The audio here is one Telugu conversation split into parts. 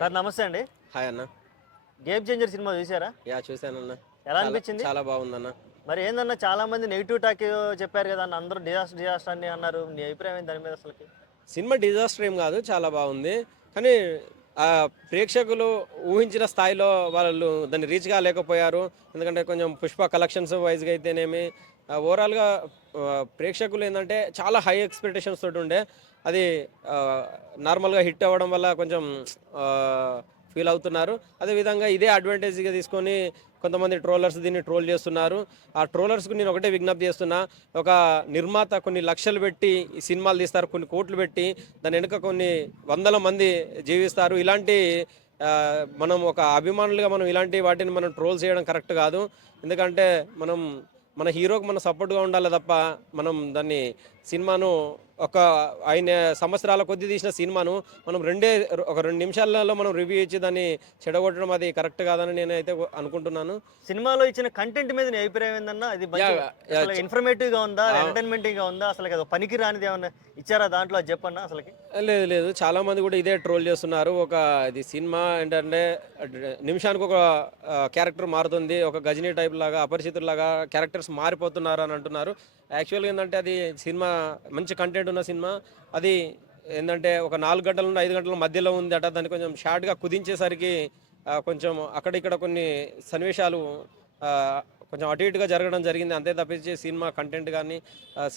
సార్ నమస్తే అండి. హాయ్ అన్న. గేమ్ చేంజర్ సినిమా చూసారా? చూశానన్న. ఎలా చాలా అనిపించింది? చాలా బాగుందన్న. మరి ఏందన్నా చాలా మంది నెగిటివ్ టాక్ చెప్పారు కదా అన్న, అందరూ డిజాస్టర్ డిజాస్టర్ అని అన్నారు. నీ అభిప్రాయం ఏంది దాని మీద అసలుకి? సినిమా డిజాస్టర్ ఏం కాదు, చాలా బాగుంది. కానీ ప్రేక్షకులు ఊహించిన స్థాయిలో వాళ్ళు దాన్ని రీచ్ కాలేకపోయారు. ఎందుకంటే కొంచెం పుష్ప కలెక్షన్స్ వైజ్గా అయితేనేమి ఓవరాల్గా ప్రేక్షకులు ఏంటంటే చాలా హై ఎక్స్పెక్టేషన్స్ తోటి ఉండే అది నార్మల్గా హిట్ అవ్వడం వల్ల కొంచెం ఫీల్ అవుతున్నారు. అదేవిధంగా ఇదే అడ్వాంటేజ్గా తీసుకొని కొంతమంది ట్రోలర్స్ దీన్ని ట్రోల్ చేస్తున్నారు. ఆ ట్రోలర్స్కు నేను ఒకటే విజ్ఞప్తి చేస్తున్నా, ఒక నిర్మాత కొన్ని లక్షలు పెట్టి ఈ సినిమాలు తీస్తారు, కొన్ని కోట్లు పెట్టి దాని వెనుక కొన్ని వందల మంది జీవిస్తారు. ఇలాంటి మనం ఒక అభిమానులుగా మనం ఇలాంటి వాటిని మనం ట్రోల్ చేయడం కరెక్ట్ కాదు. ఎందుకంటే మన హీరోకి మనం సపోర్ట్గా ఉండాలి తప్ప మనం దాన్ని సినిమాను ఒక ఆయన సంవత్సరాల కొద్ది తీసిన సినిమాను మనం ఒక 2 నిమిషాలలో మనం రివ్యూ ఇచ్చి దాన్ని చెడగొట్టడం అది కరెక్ట్ కాదని నేనైతే అనుకుంటున్నాను. సినిమాలో ఇచ్చిన కంటెంట్ మీద నీ అభిప్రాయం ఏందన్నా? అది ఇన్ఫర్మేటివ్ గా ఉందా, ఎంటర్టైన్మెంటింగ్ గా ఉందా, అసలు అది పనికి రానిది ఏమన్నా ఇచ్చారా దాంట్లో? అది చెప్పన్నా అసలుకి. లేదు లేదు, చాలా మంది కూడా ఇదే ట్రోల్ చేస్తున్నారు. ఇది సినిమా ఏంటంటే నిమిషానికి ఒక క్యారెక్టర్ మారుతుంది, ఒక గజనీ టైప్ లాగా అపరిచితులాగా క్యారెక్టర్స్ మారిపోతున్నారు అని అంటున్నారు. యాక్చువల్గా ఏంటంటే అది సినిమా మంచి కంటెంట్ ఉన్న సినిమా. అది ఏంటంటే ఒక 4 గంటల నుండి 5 గంటల మధ్యలో ఉంది అట. దాన్ని కొంచెం షార్ట్గా కుదించేసరికి కొంచెం అక్కడిక్కడ కొన్ని సన్నివేశాలు కొంచెం అటు ఇటుగా జరగడం జరిగింది. అంతే తప్పించి సినిమా కంటెంట్ కానీ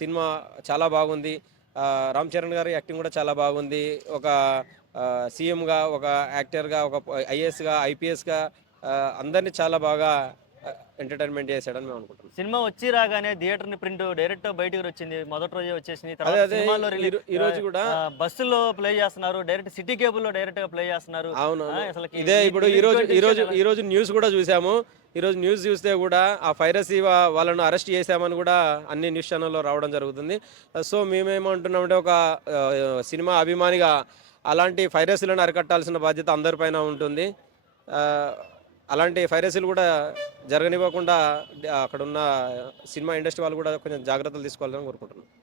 సినిమా చాలా బాగుంది. రామ్ చరణ్ గారి యాక్టింగ్ కూడా చాలా బాగుంది. ఒక సీఎంగా, ఒక యాక్టర్గా, ఒక ఐఏఎస్గా, ఐపీఎస్గా అందరినీ చాలా బాగా ఎంటర్టైన్మెంట్ చేశాడని మేము అనుకుంటున్నాం. సినిమా వచ్చి రాగానే థియేటర్ ని ప్రింట్ డైరెక్ట్ బయటకు వచ్చింది, మొదటి రోజే వచ్చేసింది. ఈ రోజు కూడా బస్సులో ప్లే చేస్తున్నారు, డైరెక్ట్ సిటీ కేబుల్ లో డైరెక్ట్ గా ప్లే చేస్తున్నారు. అవును, ఇదే ఇప్పుడు ఈ రోజు న్యూస్ కూడా చూసాము. ఈ రోజు న్యూస్ చూస్తే కూడా ఆ పైరసీ వాళ్ళను అరెస్ట్ చేశామని కూడా అన్ని న్యూస్ ఛానల్లో రావడం జరుగుతుంది. సో మేమేమంటున్నామంటే ఒక సినిమా అభిమానిగా అలాంటి పైరసీలను అరికట్టాల్సిన బాధ్యత అందరిపైన ఉంటుంది. అలాంటి పైరసీలు కూడా జరగనివ్వకుండా అక్కడున్న సినిమా ఇండస్ట్రీ వాళ్ళు కూడా కొంచెం జాగ్రత్తలు తీసుకోవాలని కోరుకుంటున్నాం.